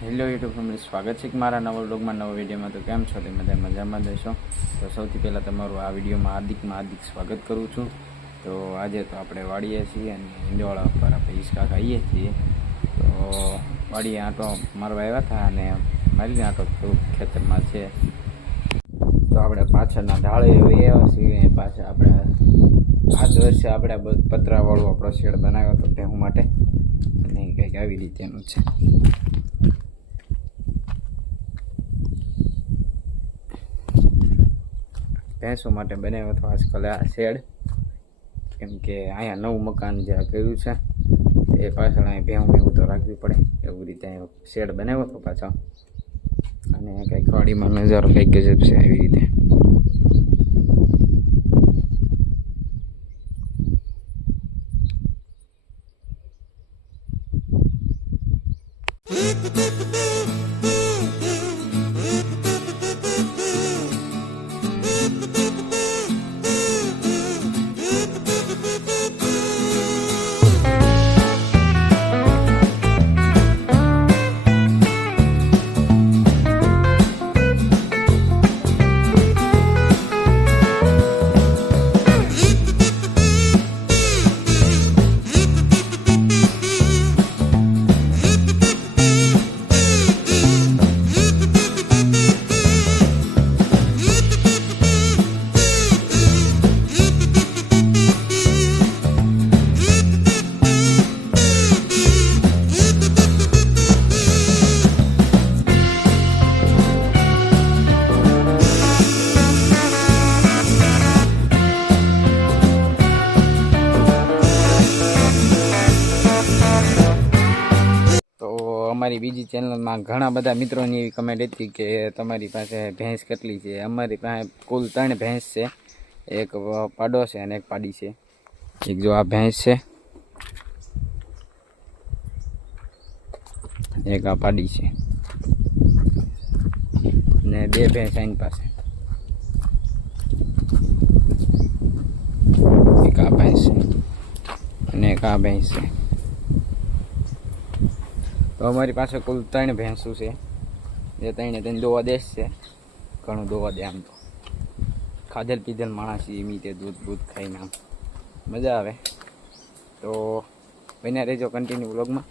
Hello YouTube family, સ્વાગત છે મારા નવા વ્લોગમાં, નવા વિડીયોમાં. તો કેમ છો તમે? બધા મજામાં દેશો? તો સૌથી પહેલાં તમારું આ વિડીયોમાં હાર્દિક સ્વાગત કરું છું. તો આજે તો આપણે વાડીએ છીએ અને ઈંડોળા ઉપર આપણે હિંચકા ખાઈએ છીએ. તો વાડીએ આંટો મારવા આવ્યા હતા અને મારીને આંટો થોડુંક ખેતરમાં છે. તો આપણે પાછળના ઢાળે આવ્યા છીએ. પાછળ આપણે આ જ વર્ષે આપણે પતરાવાળો આપણો શેડ બનાવ્યો હતો ભેહું માટે, અને કંઈક આવી રીતેનું છે. ભેંસો માટે બનાવ્યો હતો આજકાલ આ શેડ, કેમ કે અહીંયા નવું મકાન જે કર્યું છે એ પાછળ અહીં ભેહું તો રાખવી પડે, એવું રીતે શેડ બનાવ્યો હતો પાછળ. અને કંઈક વાડીમાં નજારો કંઈક ગજબ છે આવી રીતે. અમારી બીજી ચેનલમાં ઘણા બધા મિત્રોની એવી કમેન્ટ હતી કે તમારી પાસે ભેંસ કેટલી છે. અમારી પાસે કુલ 3 ભેંસ છે. એક પાડો છે અને એક પાડી છે. એક જો આ ભેંસ છે, એક આ પાડી છે, અને 2 ભેંસ આની પાસે. એક આ ભેંસ છે અને એક આ ભેંસ છે. તો અમારી પાસે કુલ 3 ભેંસું છે. જે 3 દોવા દેશ છે. ઘણું દોવા દે આમ તો. ખાધેલ પીધેલ માણસ એમ તે દૂધ ખાઈને આમ મજા આવે. તો બન્યા રહેજો કન્ટિન્યુ વ્લોગમાં.